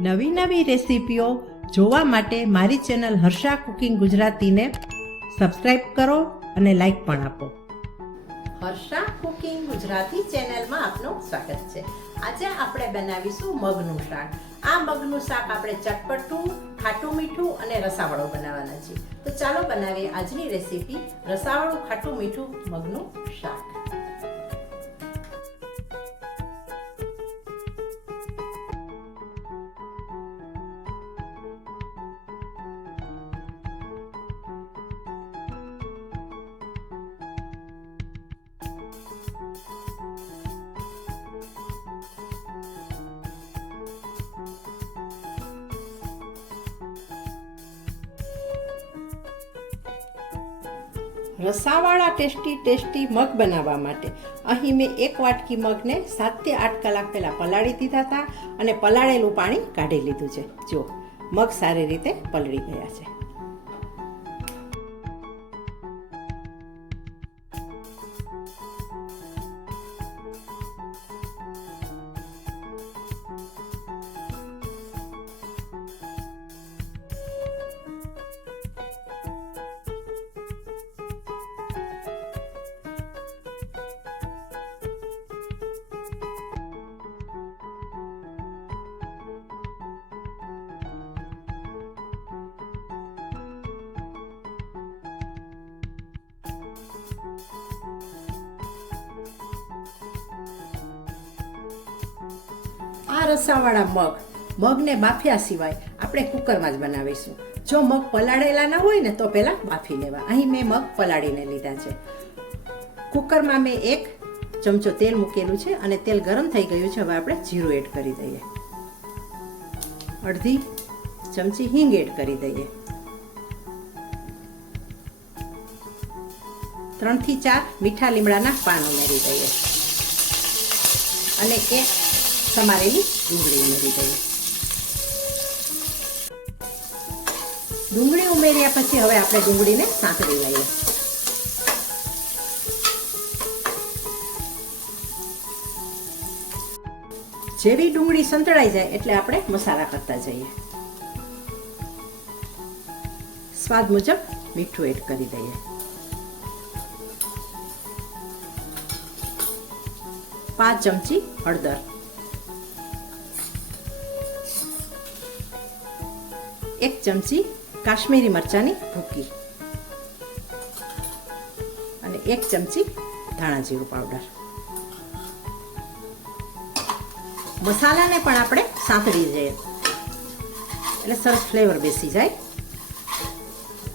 નવી નવી રેસીપીઓ જોવા માટે મારી ચેનલ હર્ષા કુકિંગ ગુજરાતીને સબસ્ક્રાઈબ કરો અને લાઈક પણ આપો. હર્ષા કુકિંગ ગુજરાતી ચેનલમાં આપનું સ્વાગત છે. આજે આપણે બનાવીશું મગનું શાક. આ મગનું શાક આપણે ચટપટું, ખાટું મીઠું અને રસાવાળું બનાવવાના છે તો ચાલો બનાવીએ આજની રેસીપી રસાવાળું, ખાટું મીઠું, મગનું શાક. રસાવાળા ટેસ્ટી ટેસ્ટી મગ બનાવવા માટે. અહીં મેં એક વાટકી મગને સાતથી આઠ કલાક પહેલાં પલાળી દીધા હતા અને પલાળેલું પાણી કાઢી લીધું છે. જો મગ સારી રીતે પલળી ગયા છે. આ રસાવાળા મગ. મગને બાફ્યા સિવાય આપણે કુકરમાં જ બનાવીશું. જો મગ પલાળેલા ના હોય ને તો પહેલાં બાફી લેવા. અહીં મેં મગ પલાળીને લીધા છે. કુકરમાં મેં એક ચમચો તેલ મૂકેલું છે અને તેલ ગરમ થઈ ગયું છે. હવે આપણે જીરું એડ કરી દઈએ. અડધી ચમચી હિંગ એડ કરી દઈએ. ત્રણથી ચાર મીઠા લીમડાના પાન ઉમેરી દઈએ. અને એક સમારેલી ડુંગળી ઉમેરી દઈએ ડુંગળી ઉમેર્યા પછી હવે આપણે ડુંગળીને સાંકળી લઈએ જેવી ડુંગળી સંતળાઈ જાય એટલે આપણે મસાલા કરતા જઈએ સ્વાદ મુજબ મીઠું એડ કરી દઈએ પાંચ ચમચી હળદર એક ચમચી કાશ્મીરી મરચાની ભૂકી અને એક ચમચી ધાણા જીરું પાવડર. મસાલાને પણ આપણે સાંતળી જઈએ એટલે સરસ ફ્લેવર બેસી જાય.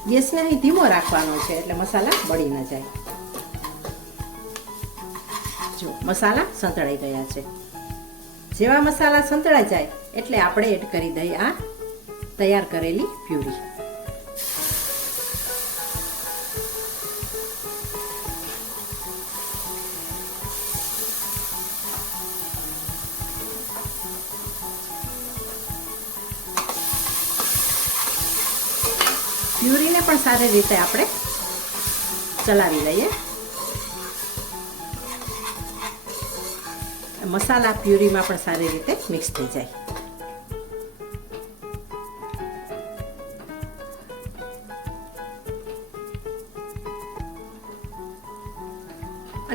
ગેસને અહીં ધીમો રાખવાનો છે એટલે મસાલા બળી ન જાય. જો, મસાલા સંતળાઈ ગયા છે. જેવા મસાલા સંતળાઈ જાય એટલે આપણે એડ કરી દઈએ આ તૈયાર કરેલી પ્યુરી. પ્યુરીને પણ સારી રીતે આપણે ચલાવી લઈએ. મસાલા પ્યુરીમાં પણ સારી રીતે મિક્સ થઈ જાય.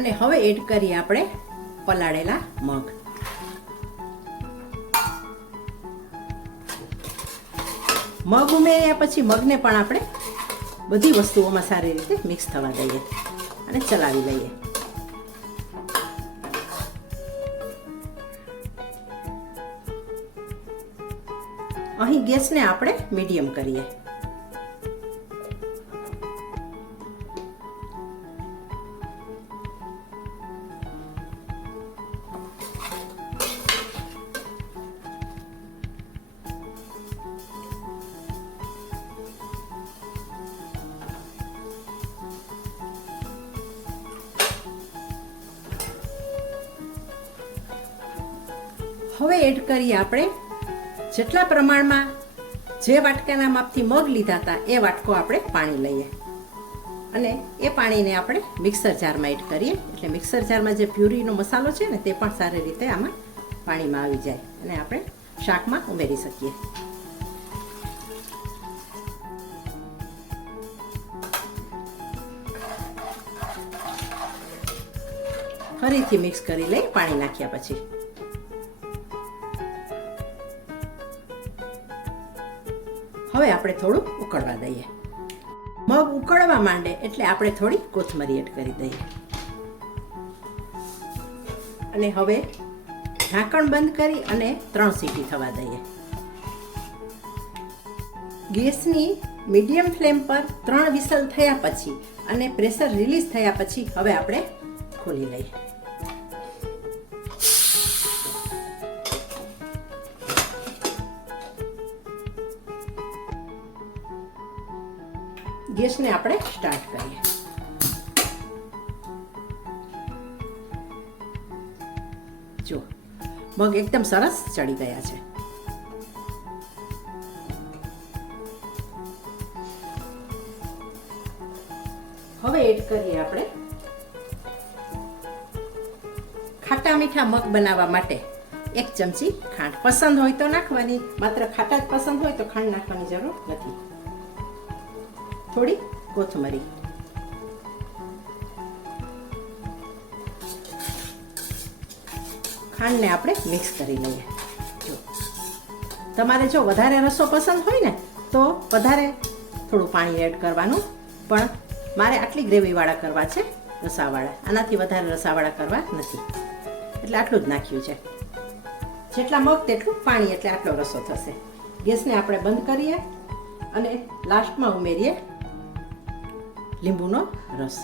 અને હવે એડ કરીએ આપણે પલાળેલા મગ. મગ ઉમેર્યા પછી મગને પણ આપણે બધી વસ્તુઓમાં સારી રીતે મિક્સ થવા દઈએ અને ચલાવી લઈએ. અહીં ગેસને આપણે મીડિયમ કરીએ. હવે એડ કરીએ આપણે. જેટલા પ્રમાણમાં જે વાટકાના માપથી મગ લીધા હતા, એ વાટકો આપણે પાણી લઈએ. અને એ પાણીને આપણે મિક્સર જારમાં એડ કરીએ. એટલે મિક્સર જારમાં જે પ્યુરીનો મસાલો છે ને, તે પણ સારી રીતે આમાં પાણીમાં આવી જાય. અને આપણે શાકમાં ઉમેરી શકીએ. ફરીથી મિક્સ કરી લઈ પાણી નાખ્યા પછી. હવે આપણે થોડું ઉકળવા દઈએ. મગ ઉકળવા માંડે એટલે આપણે થોડી કોથમરી એડ કરી દઈએ. અને હવે ઢાંકણ બંધ કરી અને ત્રણ સીટી થવા દઈએ. ગેસની મીડિયમ ફ્લેમ પર ત્રણ વિસલ થયા પછી અને પ્રેશર રિલીઝ થયા પછી હવે આપણે ખોલી લઈએ. ગેસને આપણે સ્ટાર્ટ કરીએ. જો મગ એકદમ સરસ ચડી ગયા છે. હવે એડ કરીએ આપણે ખાટા મીઠા મગ બનાવવા માટે એક ચમચી ખાંડ. પસંદ હોય તો નાખવાની, માત્ર ખાટા જ પસંદ હોય તો ખાંડ નાખવાની જરૂર નથી. થોડી કોથમરી. ખાંડને આપણે મિક્સ કરી લઈએ. જો. તમારે જો વધારે રસો પસંદ હોય ને, તો વધારે થોડું પાણી એડ કરવાનું. પણ મારે આટલી ગ્રેવીવાળા કરવા છે, રસાવાળા. આનાથી વધારે રસાવાળા કરવા નથી. એટલે આટલું જ નાખ્યું છે. જેટલા મગ તેટલું પાણી, એટલે આટલો રસો થશે. ગેસને આપણે બંધ કરીએ અને લાસ્ટમાં ઉમેરીએ લીંબુનો રસ.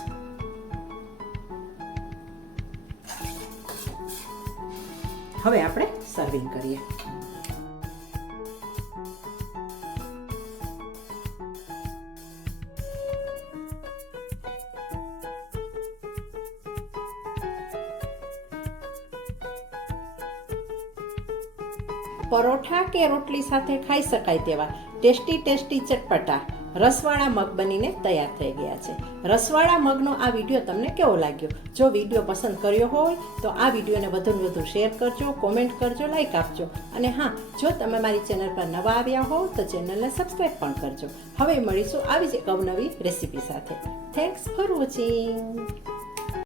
હવે આપણે સર્વિંગ કરીએ. પરોઠા કે રોટલી સાથે ખાઈ શકાય તેવા ટેસ્ટી ટેસ્ટી ચટપટા. રસવાળા મગ બનીને તૈયાર થઈ ગયા છે. રસવાળા મગનો આ વીડિયો તમને કેવો લાગ્યો? જો વીડિયો પસંદ કર્યો હોય, તો આ વિડીયોને વધુને વધુ શેર કરજો, કોમેન્ટ કરજો, લાઈક આપજો. અને હા, જો તમે મારી ચેનલ પર નવા આવ્યા હો, તો ચેનલને સબસ્ક્રાઈબ પણ કરજો. હવે મળીશું આવી જ એક અવનવી રેસીપી સાથે. Thanks for watching